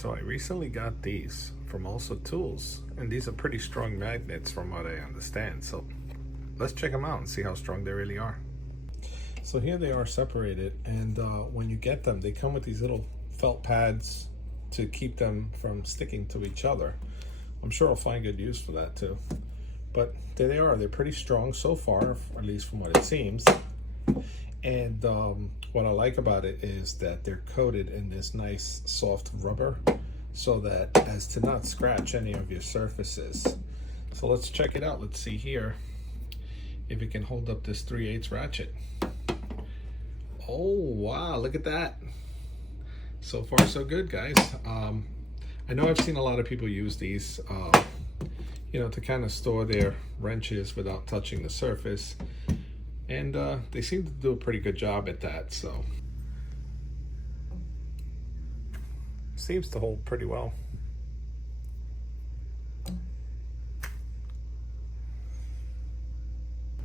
So I recently got these from Olsa tools, and these are pretty strong magnets from what I understand. So let's check them out and see how strong they really are. So here they are separated, and when you get them, they come with these little felt pads to keep them from sticking to each other. I'm sure I'll find good use for that too. But there they are. They're pretty strong so far, at least from what it seems. And what I like about it is that they're coated in this nice soft rubber so that as to not scratch any of your surfaces. So let's check it out. Let's see here if it can hold up this 3/8 ratchet. Oh wow, look at that. So far so good, guys. I know I've seen a lot of people use these you know, to kind of store their wrenches without touching the surface. And they seem to do a pretty good job at that, so. Seems to hold pretty well.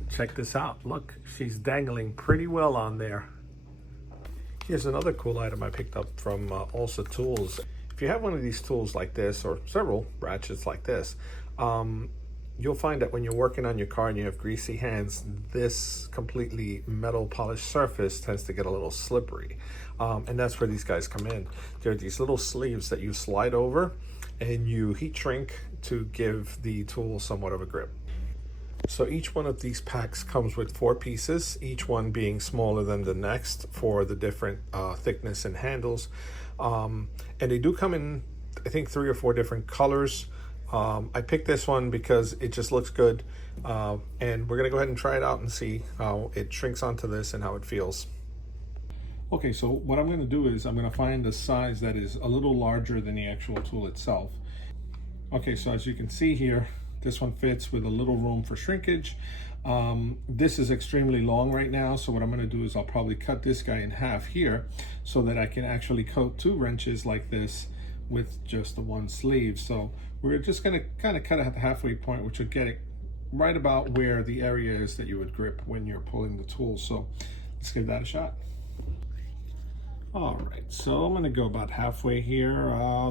Check this out. Look, she's dangling pretty well on there. Here's another cool item I picked up from Olsa Tools. If you have one of these tools like this, or several ratchets like this, you'll find that when you're working on your car and you have greasy hands, this completely metal polished surface tends to get a little slippery. And that's where these guys come in. They're these little sleeves that you slide over and you heat shrink to give the tool somewhat of a grip. So each one of these packs comes with 4 pieces, each one being smaller than the next for the different thickness and handles. And they do come in, I think, 3 or 4 different colors. I picked this one because it just looks good, and we're gonna go ahead and try it out and see how it shrinks onto this and how it feels. Okay, so what I'm gonna do is I'm gonna find a size that is a little larger than the actual tool itself. Okay, so as you can see here, this one fits with a little room for shrinkage. This is extremely long right now, so what I'm gonna do is I'll probably cut this guy in half here so that I can actually coat 2 wrenches like this with just the 1 sleeve. So we're just gonna kind of cut it at the halfway point, which would get it right about where the area is that you would grip when you're pulling the tool. So let's give that a shot. All right, so I'm gonna go about halfway here.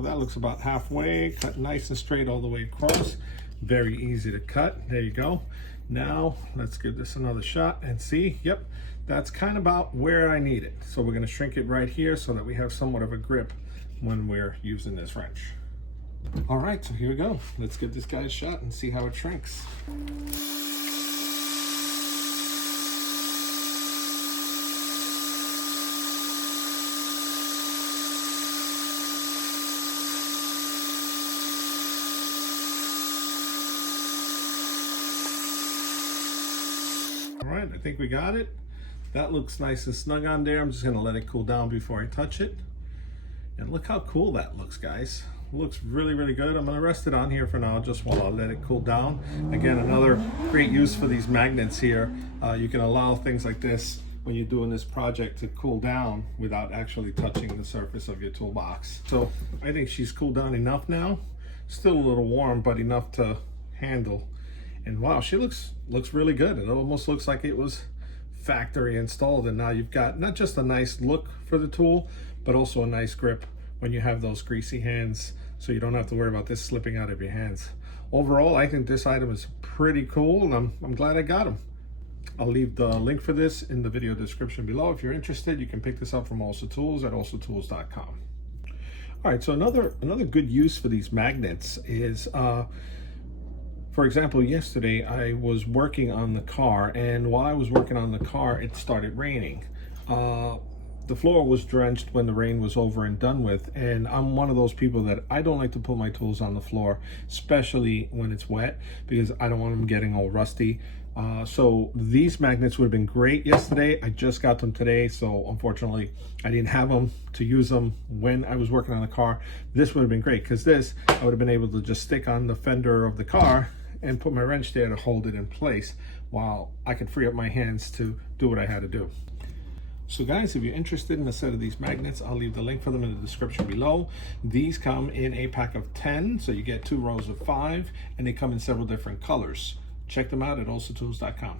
That looks about halfway, cut nice and straight all the way across. Very easy to cut, there you go. Now let's give this another shot and see, yep, that's kind of about where I need it. So we're gonna shrink it right here so that we have somewhat of a grip when we're using this wrench. All right, so here we go. Let's give this guy a shot and see how it shrinks. All right, I think we got it. That looks nice and snug on there. I'm just gonna let it cool down before I touch it. And look how cool that looks, guys. Looks really, really good. I'm gonna rest it on here for now, just while I let it cool down. Again, another great use for these magnets here. You can allow things like this when you're doing this project to cool down without actually touching the surface of your toolbox. So I think she's cooled down enough now. Still a little warm, but enough to handle. And wow, she looks really good. It almost looks like it was factory installed, and now you've got not just a nice look for the tool, but also a nice grip when you have those greasy hands, so you don't have to worry about this slipping out of your hands. Overall, I think this item is pretty cool, and I'm glad I got them. I'll leave the link for this in the video description below. If you're interested, you can pick this up from Olsa Tools at olsatools.com. All right, so another good use for these magnets is, for example, yesterday I was working on the car, and while I was working on the car, it started raining. The floor was drenched when the rain was over and done with, and I'm one of those people that I don't like to put my tools on the floor, especially when it's wet, because I don't want them getting all rusty. So these magnets would have been great yesterday. I just got them today, so unfortunately I didn't have them to use them when I was working on the car. This would have been great, because this I would have been able to just stick on the fender of the car and put my wrench there to hold it in place while I could free up my hands to do what I had to do. So guys, if you're interested in a set of these magnets, I'll leave the link for them in the description below. These come in a pack of 10, so you get 2 rows of 5, and they come in several different colors. Check them out at olsatools.com.